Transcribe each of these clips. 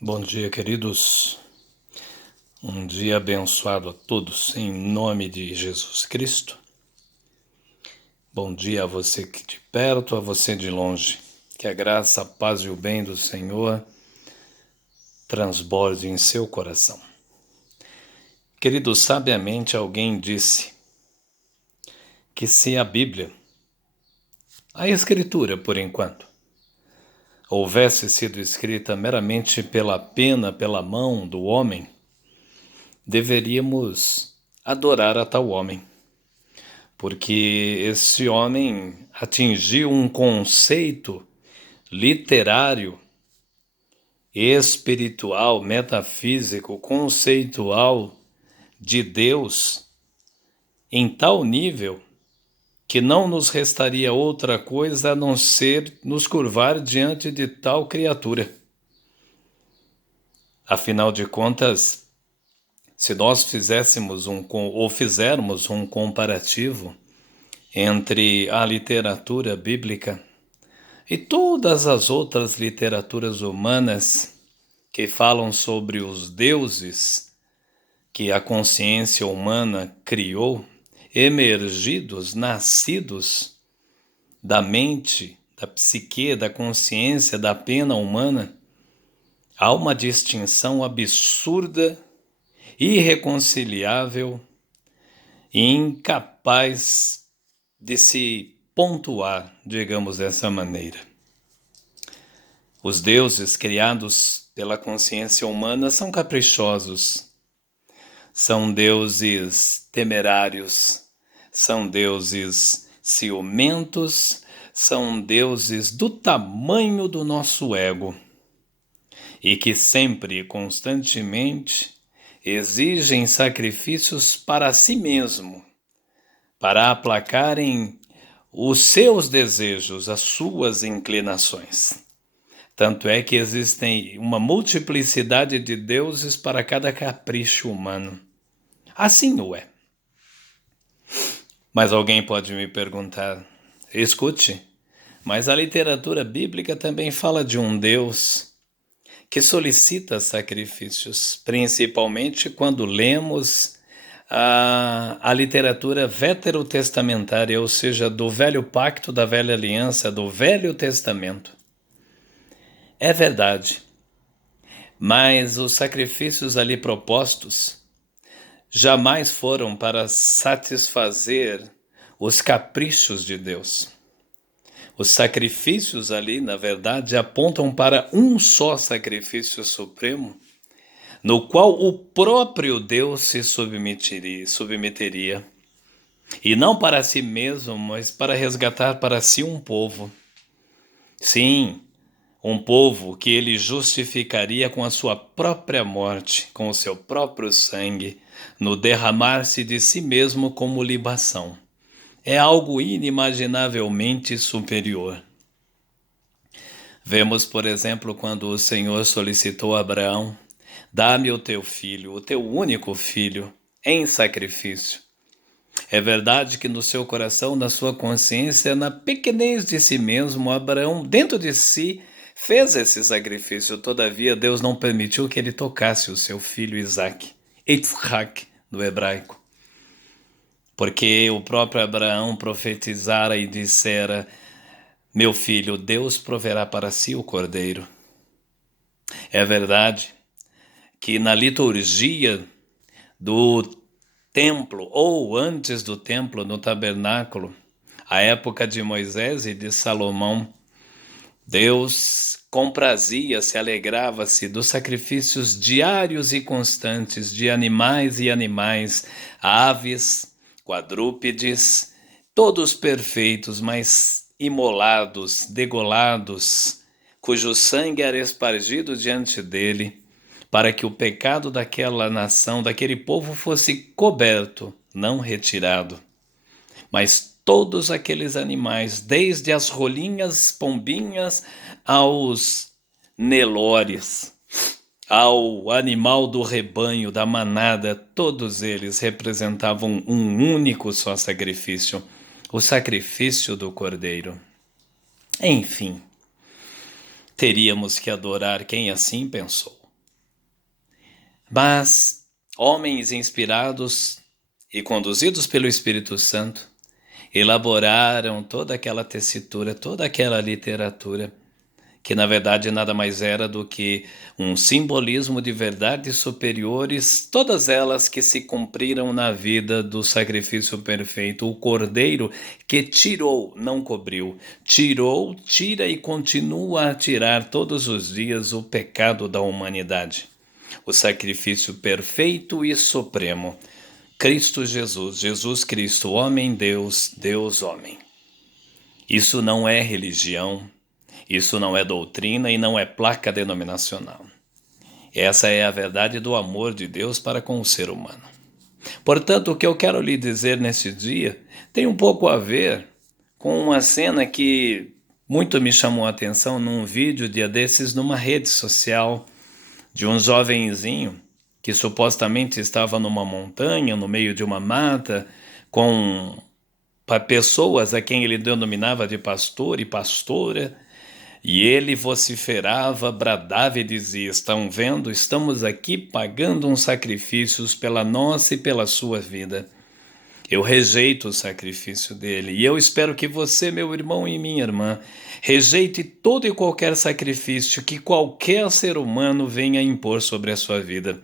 Bom dia, queridos. Um dia abençoado a todos, em nome de Jesus Cristo. Bom dia a você que de perto, a você de longe. Que a graça, a paz e o bem do Senhor transborde em seu coração. Queridos, sabiamente alguém disse que se a Bíblia, a Escritura por enquanto, houvesse sido escrita meramente pela pena, pela mão do homem, deveríamos adorar a tal homem. Porque esse homem atingiu um conceito literário, espiritual, metafísico, conceitual de Deus em tal nível que não nos restaria outra coisa a não ser nos curvar diante de tal criatura. Afinal de contas, se nós fizermos um comparativo entre a literatura bíblica e todas as outras literaturas humanas que falam sobre os deuses que a consciência humana criou, emergidos, nascidos da mente, da psique, da consciência, da pena humana, há uma distinção absurda, irreconciliável e incapaz de se pontuar, digamos dessa maneira. Os deuses criados pela consciência humana são caprichosos, são deuses temerários, são deuses ciumentos, são deuses do tamanho do nosso ego e que sempre e constantemente exigem sacrifícios para si mesmo, para aplacarem os seus desejos, as suas inclinações. Tanto é que existem uma multiplicidade de deuses para cada capricho humano. Assim o é. Mas alguém pode me perguntar, escute, mas a literatura bíblica também fala de um Deus que solicita sacrifícios, principalmente quando lemos a literatura veterotestamentária, ou seja, do Velho Pacto, da Velha Aliança, do Velho Testamento. É verdade, mas os sacrifícios ali propostos jamais foram para satisfazer os caprichos de Deus. Os sacrifícios ali, na verdade, apontam para um só sacrifício supremo, no qual o próprio Deus se submeteria, e não para si mesmo, mas para resgatar para si um povo. Sim, um povo que ele justificaria com a sua própria morte, com o seu próprio sangue, no derramar-se de si mesmo como libação. É algo inimaginavelmente superior. Vemos, por exemplo, quando o Senhor solicitou a Abraão: dá-me o teu filho, o teu único filho, em sacrifício. É verdade que no seu coração, na sua consciência, na pequenez de si mesmo, Abraão, dentro de si, fez esse sacrifício. Todavia, Deus não permitiu que ele tocasse o seu filho Isaque, Yitzhak, do hebraico. Porque o próprio Abraão profetizara e dissera: meu filho, Deus proverá para si o cordeiro. É verdade que na liturgia do templo, ou antes do templo, no tabernáculo, a época de Moisés e de Salomão, Deus comprazia-se, alegrava-se dos sacrifícios diários e constantes de animais e animais, aves, quadrúpedes, todos perfeitos, mas imolados, degolados, cujo sangue era espargido diante dele, para que o pecado daquela nação, daquele povo fosse coberto, não retirado. Mas todos aqueles animais, desde as rolinhas, pombinhas, aos nelores, ao animal do rebanho, da manada, todos eles representavam um único só sacrifício, o sacrifício do cordeiro. Enfim, teríamos que adorar quem assim pensou. Mas homens inspirados e conduzidos pelo Espírito Santo elaboraram toda aquela tessitura, toda aquela literatura, que na verdade nada mais era do que um simbolismo de verdades superiores, todas elas que se cumpriram na vida do sacrifício perfeito, o Cordeiro que tirou, não cobriu, tirou, tira e continua a tirar todos os dias o pecado da humanidade. O sacrifício perfeito e supremo, Cristo Jesus, Jesus Cristo, homem-Deus, Deus-homem. Isso não é religião, isso não é doutrina e não é placa denominacional. Essa é a verdade do amor de Deus para com o ser humano. Portanto, o que eu quero lhe dizer nesse dia tem um pouco a ver com uma cena que muito me chamou a atenção num vídeo dia desses numa rede social de um jovenzinho que supostamente estava numa montanha, no meio de uma mata, com pessoas a quem ele denominava de pastor e pastora, e ele vociferava, bradava e dizia: estão vendo? Estamos aqui pagando uns sacrifícios pela nossa e pela sua vida. Eu rejeito o sacrifício dele. E eu espero que você, meu irmão e minha irmã, rejeite todo e qualquer sacrifício que qualquer ser humano venha impor sobre a sua vida.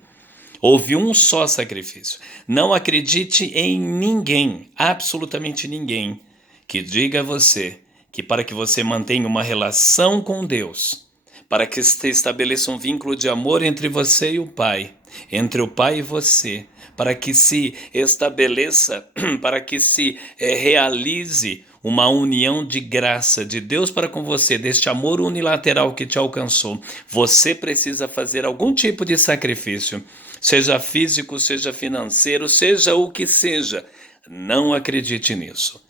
Houve um só sacrifício. Não acredite em ninguém, absolutamente ninguém, que diga a você que para que você mantenha uma relação com Deus, para que se estabeleça um vínculo de amor entre você e o Pai, entre o Pai e você, para que se estabeleça, para que se realize uma união de graça de Deus para com você, deste amor unilateral que te alcançou, você precisa fazer algum tipo de sacrifício, seja físico, seja financeiro, seja o que seja. Não acredite nisso.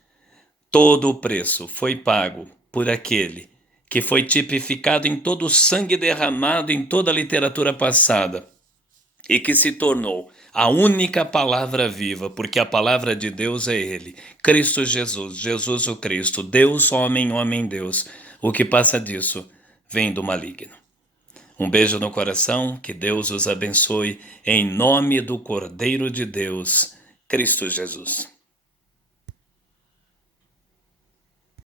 Todo o preço foi pago por aquele que foi tipificado em todo o sangue derramado em toda a literatura passada e que se tornou a única palavra viva, porque a palavra de Deus é Ele, Cristo Jesus, Jesus o Cristo, Deus homem, homem Deus. O que passa disso vem do maligno. Um beijo no coração, que Deus os abençoe, em nome do Cordeiro de Deus, Cristo Jesus.